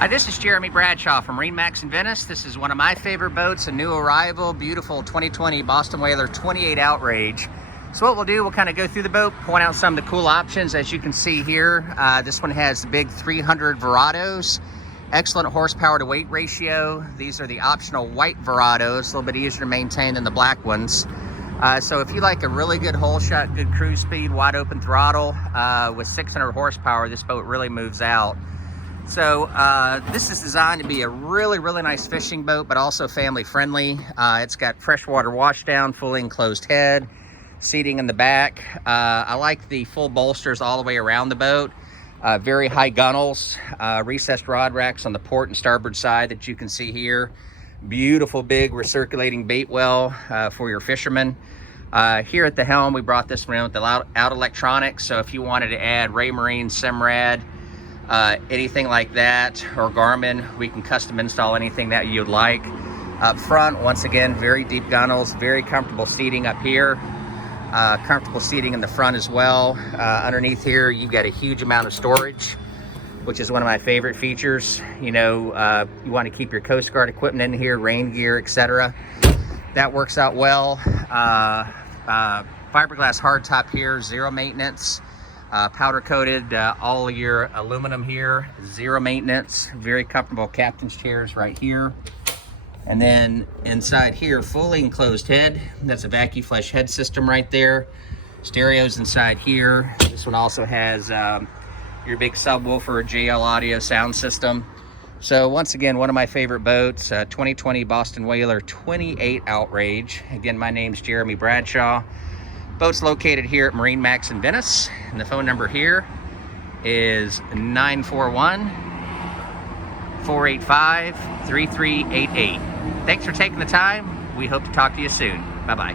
Hi, this is Jeremy Bradshaw from MarineMax Venice. This is one of my favorite boats, a new arrival, beautiful 2020 Boston Whaler 28 Outrage. So what we'll do, we'll kind of go through the boat, point out some of the cool options. As you can see here, this one has the big 300 Verados, excellent horsepower to weight ratio. These are the optional white Verados, a little bit easier to maintain than the black ones. So if you like a really good hole shot, good cruise speed, wide open throttle, with 600 horsepower, this boat really moves out. So this is designed to be a really nice fishing boat, but also family friendly. It's got freshwater washdown, fully enclosed head, seating in the back. I like the full bolsters all the way around the boat. Very high gunnels, recessed rod racks on the port and starboard side that you can see here. Beautiful big recirculating bait well for your fishermen. Here at the helm, we brought this one in with the out electronics. So if you wanted to add Raymarine, Simrad, anything like that, or Garmin, we can custom install anything that you'd like. Up front, once again, very deep gunnels, very comfortable seating up here, comfortable seating in the front as well. Underneath here, you've got a huge amount of storage, which is one of my favorite features. You know, you want to keep your Coast Guard equipment in here, rain gear, etc. That works out well. Fiberglass hardtop here, zero maintenance. Powder coated all your aluminum here, zero maintenance. Very comfortable captain's chairs right here. And then inside here, fully enclosed head. That's a vacuum flush head system right there. Stereos inside here. This one also has your big subwoofer JL audio sound system. So once again, one of my favorite boats, 2020 Boston Whaler 28 Outrage. Again, my name's Jeremy Bradshaw. Boat's located here at MarineMax in Venice, and the phone number here is 941-485-3388. Thanks for taking the time. We hope to talk to you soon. Bye-bye.